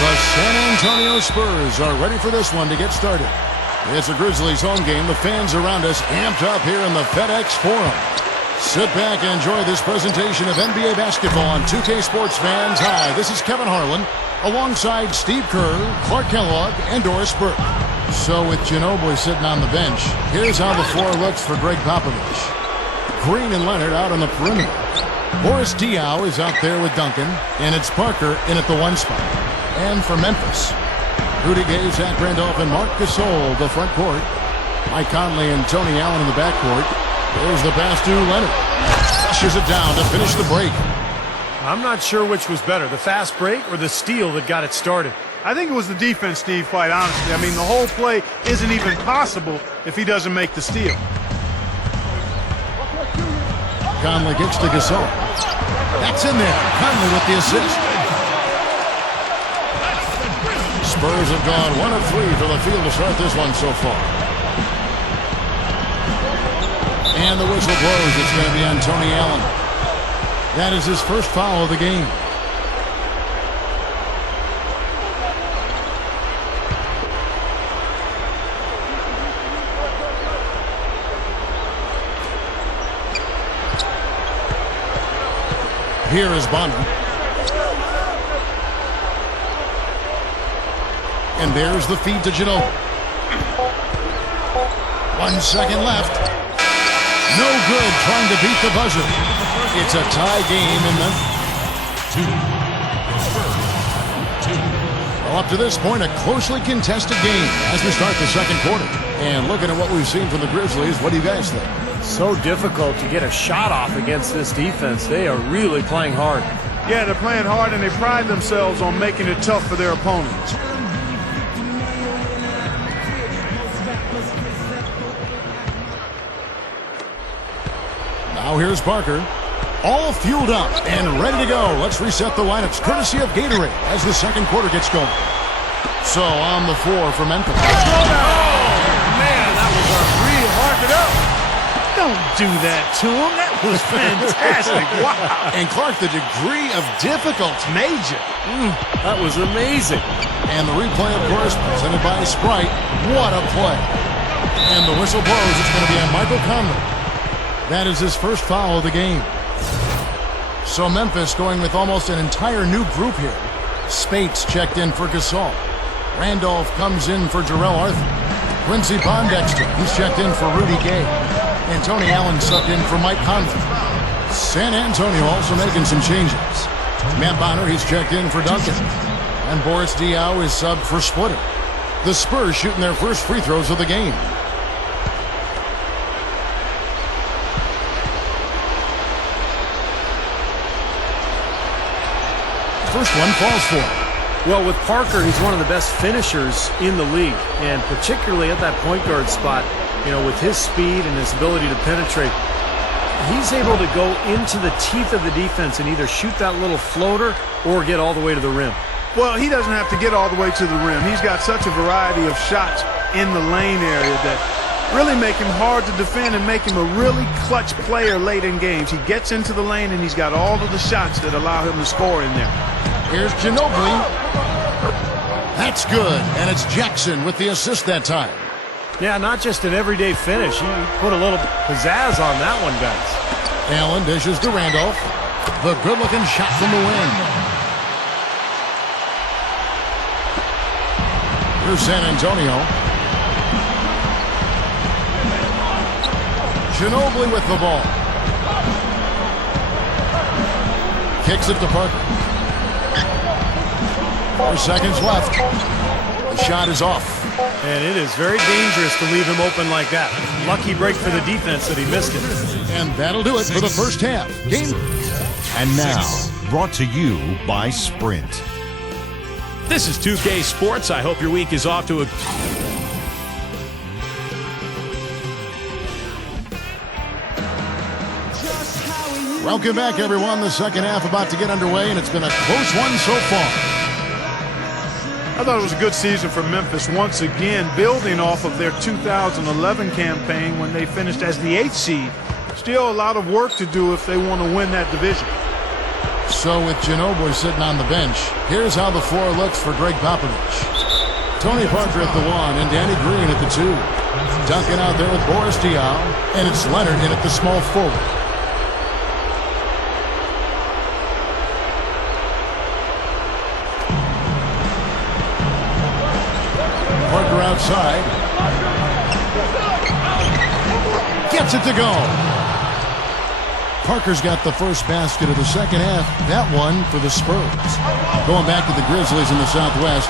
The San Antonio Spurs are ready for this one to get started. It's a Grizzlies home game. The fans around us amped up here in the FedEx Forum. Sit back and enjoy this presentation of NBA basketball on 2K Sports fans. Hi, this is Kevin Harlan alongside Steve Kerr, Clark Kellogg, and Doris Burke. So with Ginobili sitting on the bench, here's how the floor looks for Greg Popovich. Green and Leonard out on the perimeter. Boris Diaw is out there with Duncan, and it's Parker in at the 1 spot. And for Memphis, Rudy Gay, Zach Randolph, and Marc Gasol, the front court. Mike Conley and Tony Allen in the backcourt. There's the pass to Leonard. Flushes it down to finish the break. I'm not sure which was better, the fast break or the steal that got it started. I think it was the defense, Steve, quite honestly. I mean, the whole play isn't even possible if he doesn't make the steal. Conley gets to Gasol. That's in there. Conley with the assist. Spurs have gone 1 of 3 for the field to start this one so far. And the whistle blows. It's going to be on Tony Allen. That is his first foul of the game. Here is Bonner. And there's the feed to Ginobili. 1 second left. No good trying to beat the buzzer. It's a tie game in Memphis. 2. Well, up to this point, a closely contested game as we start the second quarter. And looking at what we've seen from the Grizzlies, what do you guys think? So difficult to get a shot off against this defense. They are really playing hard. Yeah, they're playing hard, and they pride themselves on making it tough for their opponents. Now here's Parker. All fueled up and ready to go. Let's reset the lineups courtesy of Gatorade as the second quarter gets going. So on the floor for Memphis. Oh, man, that was a real hark it up. Don't do that to him. That was fantastic. Wow. And Clark, the degree of difficulty. Major. That was amazing. And the replay, of course, presented by Sprite. What a play. And the whistle blows. It's going to be on Michael Conley. That is his first foul of the game. So Memphis going with almost an entire new group here. Spates checked in for Gasol. Randolph comes in for Jarrell Arthur. Quincy Pondexter, he's checked in for Rudy Gay. And Tony Allen subbed in for Mike Conley. San Antonio also making some changes. Matt Bonner, he's checked in for Duncan. And Boris Diaw is subbed for Splitter. The Spurs shooting their first free throws of the game. First one falls for him. Well, with Parker, he's one of the best finishers in the league, and particularly at that point guard spot, you know, with his speed and his ability to penetrate, he's able to go into the teeth of the defense and either shoot that little floater or get all the way to the rim. Well, he doesn't have to get all the way to the rim. He's got such a variety of shots in the lane area that really make him hard to defend and make him a really clutch player late in games. He gets into the lane and he's got all of the shots that allow him to score in there. Here's Ginobili. That's good. And it's Jackson with the assist that time. Yeah, not just an everyday finish. He put a little pizzazz on that one, guys. Allen dishes to Randolph. The good-looking shot from the wing. Here's San Antonio. Ginobili with the ball. Kicks it to Parker. 4 seconds left. The shot is off. And it is very dangerous to leave him open like that. Lucky break for the defense that he missed it. And that'll do it for the first half. Game. And now, brought to you by Sprint. This is 2K Sports. I hope your week is off to a... Welcome back, everyone. The second half about to get underway, and it's been a close one so far. I thought it was a good season for Memphis once again, building off of their 2011 campaign when they finished as the 8th seed. Still a lot of work to do if they want to win that division. So with Ginobili sitting on the bench, here's how the floor looks for Greg Popovich. Tony Parker at the 1 and Danny Green at the 2. Duncan out there with Boris Diaw, and it's Leonard in at the small forward. Parker outside. Gets it to go. Parker's got the first basket of the second half. That one for the Spurs. Going back to the Grizzlies in the Southwest.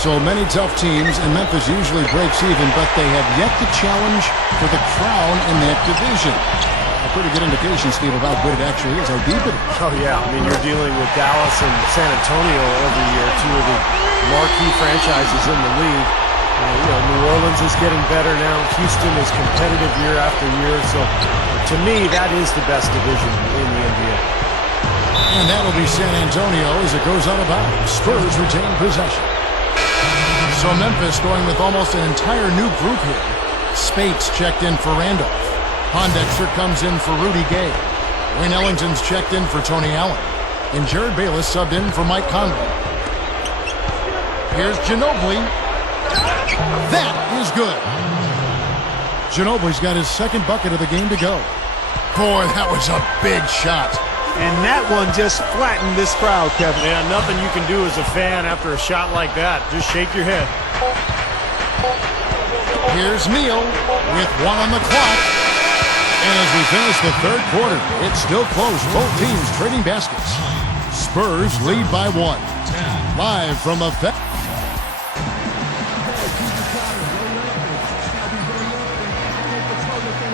So many tough teams, and Memphis usually breaks even, but they have yet to challenge for the crown in that division. A pretty good indication, Steve, of how good it actually is, how deep it is. Oh, yeah. I mean, you're dealing with Dallas and San Antonio every year, two of the marquee franchises in the league. New Orleans is getting better now. Houston is competitive year after year. So, to me, that is the best division in the NBA. And that'll be San Antonio as it goes out of bounds. Spurs retain possession. So Memphis going with almost an entire new group here. Spates checked in for Randolph. Pondexter comes in for Rudy Gay. Wayne Ellington's checked in for Tony Allen. And Jared Bayless subbed in for Mike Conley. Here's Ginobili. That is good. Ginobili's got his second bucket of the game to go. Boy, that was a big shot. And that one just flattened this crowd, Kevin. Yeah, nothing you can do as a fan after a shot like that. Just shake your head. Here's Neal with 1 on the clock. And as we finish the third quarter, it's still close. Both teams trading baskets. Spurs lead by 1. Live from a...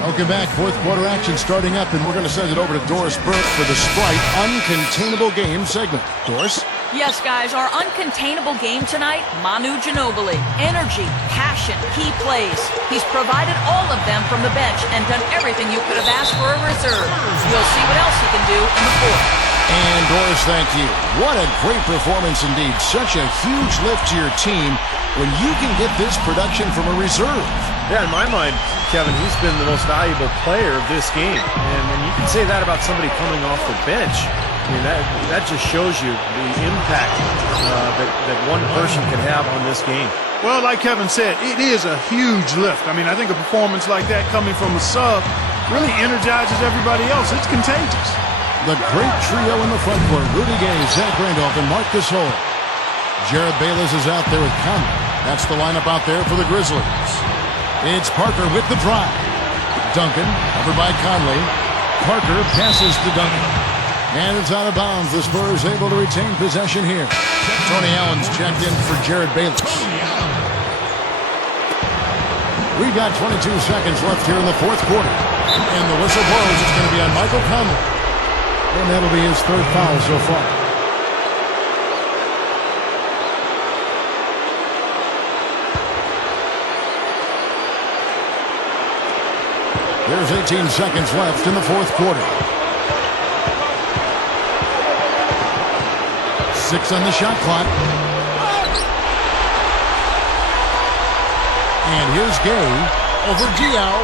Welcome back. Fourth quarter action starting up, and we're going to send it over to Doris Burke for the Sprite Uncontainable Game segment. Doris? Yes, guys, our uncontainable game tonight, Manu Ginobili. Energy, passion, key plays. He's provided all of them from the bench and done everything you could have asked for a reserve. We'll see what else he can do in the fourth. And Doris, thank you. What a great performance indeed. Such a huge lift to your team when you can get this production from a reserve. Yeah, in my mind, Kevin, he's been the most valuable player of this game. And you can say that about somebody coming off the bench. I mean, that just shows you the impact that one person can have on this game. Well, like Kevin said, it is a huge lift. I mean, I think a performance like that coming from a sub really energizes everybody else. It's contagious. The great trio in the front court, Rudy Gay, Zach Randolph, and Marc Gasol. Jared Bayless is out there with Conley. That's the lineup out there for the Grizzlies. It's Parker with the drive. Duncan, covered by Conley. Parker passes to Duncan. And it's out of bounds. The Spurs able to retain possession here. Tony Allen's checked in for Jared Bayless. We've got 22 seconds left here in the fourth quarter. And the whistle blows. It's going to be on Michael Conley. And that'll be his third foul so far. There's 18 seconds left in the fourth quarter. 6 on the shot clock. And here's Gay over Diaw.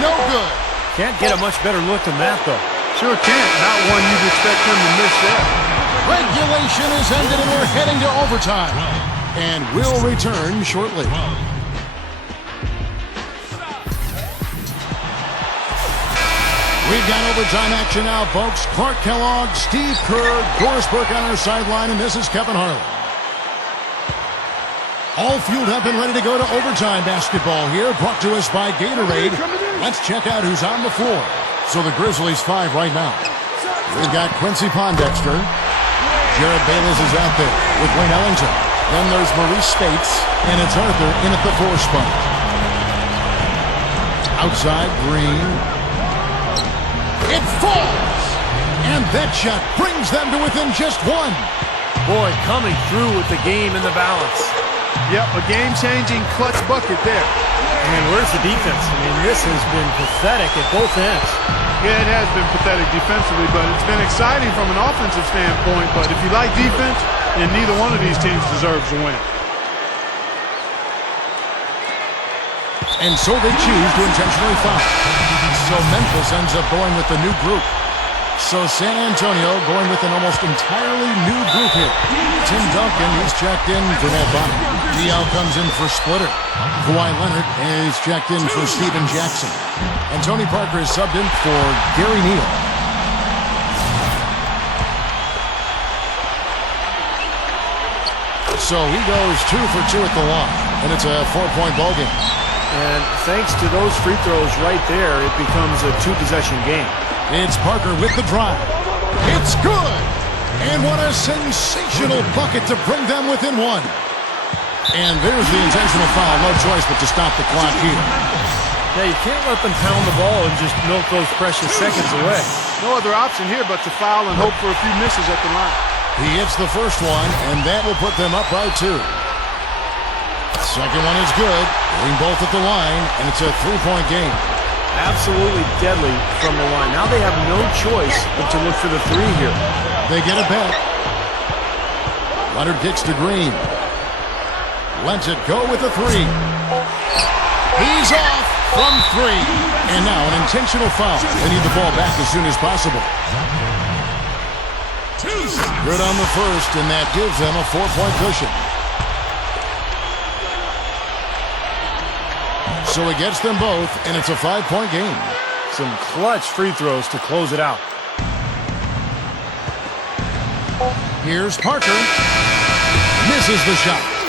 No good. Can't get a much better look than that, though. Sure can't. Not one you'd expect him to miss there. Regulation is ended and we're heading to overtime. And we'll return shortly. We've got overtime action now, folks. Clark Kellogg, Steve Kerr, Doris Burke on our sideline, and this is Kevin Harlan. All fueled up and ready to go to overtime basketball here, brought to us by Gatorade. Let's check out who's on the floor. So the Grizzlies 5 right now. We've got Quincy Pondexter. Jared Bayless is out there with Wayne Ellington. Then there's Maurice Spates, and it's Arthur in at the 4 spot. Outside, Green. It falls! And that shot brings them to within just 1. Boy, coming through with the game in the balance. Yep, a game-changing clutch bucket there. And where's the defense? I mean, this has been pathetic at both ends. Yeah, it has been pathetic defensively, but it's been exciting from an offensive standpoint. But if you like defense, then neither one of these teams deserves to win. And so they choose to intentionally foul. So Memphis ends up going with the new group. So San Antonio going with an almost entirely new group here. Tim Duncan, he's checked in for Matt Bonner. Diaw comes in for Splitter. Kawhi Leonard is checked in for Steven Jackson. And Tony Parker is subbed in for Gary Neal. So he goes 2 for 2 at the line, and it's a 4-point ball game. And thanks to those free throws right there, it becomes a 2-possession game. It's Parker with the drive. It's good! And what a sensational bucket to bring them within 1. And there's the intentional foul. No choice but to stop the clock here. Yeah, you can't let them pound the ball and just milk those precious seconds away. No other option here but to foul and hope for a few misses at the line. He hits the first one, and that will put them up by 2. Second one is good. Getting both at the line, and it's a 3-point game. Absolutely deadly from the line. Now they have no choice but to look for the 3 here. They get it back. Leonard kicks to Green. Lets it go with a 3. He's off from 3. And now an intentional foul. They need the ball back as soon as possible. Good on the first, and that gives them a 4-point cushion. So he gets them both, and it's a 5-point game. Some clutch free throws to close it out. Here's Parker. Misses the shot.